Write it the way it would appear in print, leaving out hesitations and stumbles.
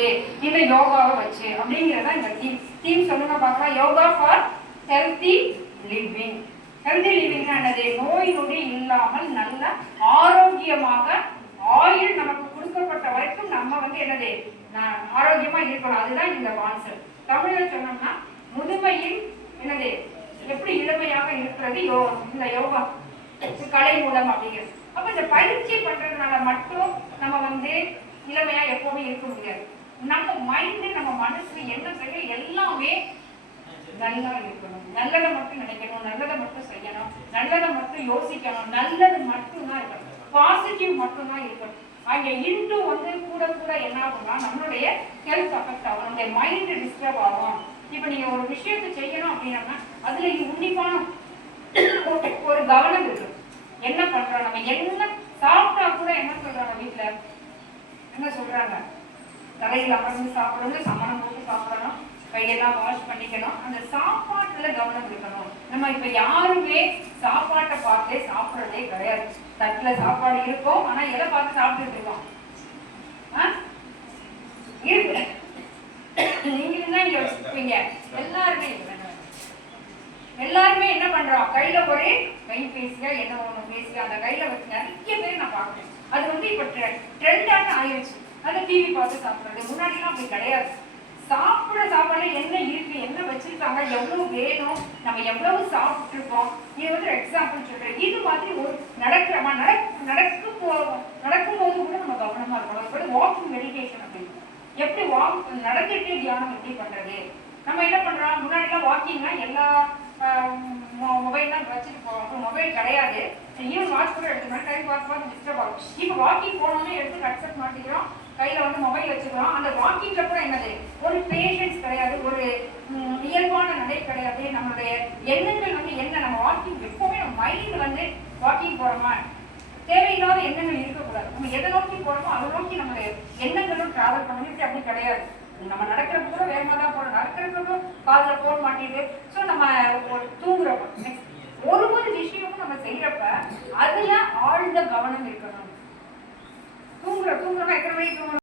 வருது இந்த யோகாவை வச்சு அப்படிங்கிறத இந்த தீம் சொல்லுங்க பார்க்கலாம். Yoga for healthy living. Healthy living என்னது? நோய் நொடி இல்லாமல் நல்ல ஆரோக்கியமாக ஆயுள் நமக்கு கொடுக்கப்பட்ட வரைக்கும் நம்ம என்னது ஆரோக்கியமா இருக்கணும். அதுதான் இந்த கான்செப்ட். தமிழ்ல சொன்னோம்னா முதுமையில் என்னது எப்படி இளமையாக இருக்கிறது இந்த யோகா கலை மூலம் அப்படிங்கிறது. அப்ப இந்த பயிற்சி பண்றதுனால மட்டும் நம்ம இளமையா எப்பவுமே இருக்க முடியாது. நம்ம மைண்டு நம்ம மனசு எண்ணங்கள் எல்லாமே நல்லா இருக்கணும். நல்லதை மட்டும் நினைக்கணும், நல்லதை மட்டும் செய்யணும், நல்லதை மட்டும் யோசிக்கணும், நல்லது மட்டும்தான் இருக்கணும், பாசிட்டிவ் மட்டும்தான் இருக்கணும். அங்க இன்டு கூட கூட என்ன ஆகும்னா நம்மளுடைய ஹெல்த் அஃபெக்ட் ஆகும், நம்மளுடைய மைண்ட் டிஸ்டர்ப் ஆகும். இப்ப நீங்க ஒரு விஷயத்தை செய்யணும் அப்படின்னா அதுல உன்னிப்பான ஒரு கவனம் இருக்கு. என்ன பண்றோம், நம்ம என்ன சாப்பிட்டா கூட என்ன சொல்றாங்க வீட்டுல என்ன சொல்றாங்க, தலையில் அமர்ந்து சாப்பிடணும், சமணம் போட்டு சாப்பிடணும், கையெல்லாம் வாஷ் பண்ணிக்கணும், அந்த சாப்பாட்டுல கவனம் இருக்கணும். நம்ம இப்ப யாருமே சாப்பாட்டை பார்த்தே சாப்பிடறதே கிடையாது. தட்டுல சாப்பாடு இருக்கும், ஆனா எதை பார்த்து சாப்பிட்டுட்டு இருக்கோம் இருக்கு. நீங்களும் தான் இங்க வச்சுப்பீங்க. எல்லாருமே என்ன பண்றோம், கையில ஒரே கைபேசியா என்ன ஒண்ணு பேசியா அந்த கையில வச்சு நிறைய பேர் நான் பாக்குறேன். அது இப்ப ட்ரெண்டான ஆயிடுச்சு. அதை டிவி பார்த்து சாப்பிடுறது. முன்னாடி எல்லாம் அப்படி கிடையாது. சாப்பிட சாப்பாடுல என்ன இருக்கு, என்ன வச்சிருக்காங்க, எவ்வளவு வேணும், நம்ம எவ்வளவு சாப்பிட்டு இருக்கோம், இது எக்ஸாம்பிள் சொல்றேன். இது மாதிரி ஒரு நடக்கும்போது கூட நம்ம கவனமா இருக்கணும். அது வாக்கிங் மெடிடேஷன் அப்படின்னு எப்படி நடந்துட்டு தியானம் எப்படி பண்றது. நம்ம என்ன பண்றோம், முன்னாடி எல்லாம் வாக்கிங்னா எல்லா மொபைல்லாம் வச்சுட்டு போவோம். மொபைல் கிடையாது. ஈவன் வாட்ச் கூட எடுத்துக்கலாம், டைம் பார்த்து டிஸ்டர்ப் ஆகும். இப்போ வாக்கிங் போனோம்னே எடுத்து ஹெட்செட் மாட்டிக்கிறோம், கையில மொபைல் வச்சுக்கிறோம். அந்த வாக்கிங்ல கூட என்னது ஒரு பேஷன்ஸ் கிடையாது, ஒரு இயல்பான நடை கிடையாது. நம்மளுடைய எண்ணங்கள் என்ன, நம்ம வாக்கிங் எப்பவுமே நம்ம மைண்ட் வாக்கிங் போறோமா, தேவையில்லாத எண்ணங்கள் இருக்கக்கூடாது. நம்ம எதை நோக்கி போறோமோ அதை நோக்கி நம்மளுடைய எண்ணங்களும் டிராவல் பண்ணணும். இப்படி அப்படி கிடையாது. நம்ம நடக்கிறப்ப கூட வேகமா தான் போறோம், நடக்கிறப்ப காதுல போன் மாட்டிட்டு ஸோ நம்ம தூங்குறப்ப ஒரு விஷயமும் நம்ம செய்யறப்ப அதுல ஆழ்ந்த கவனம் இருக்கணும். தூங்குறோம் எத்தனை மணிக்கு தூங்கணும்?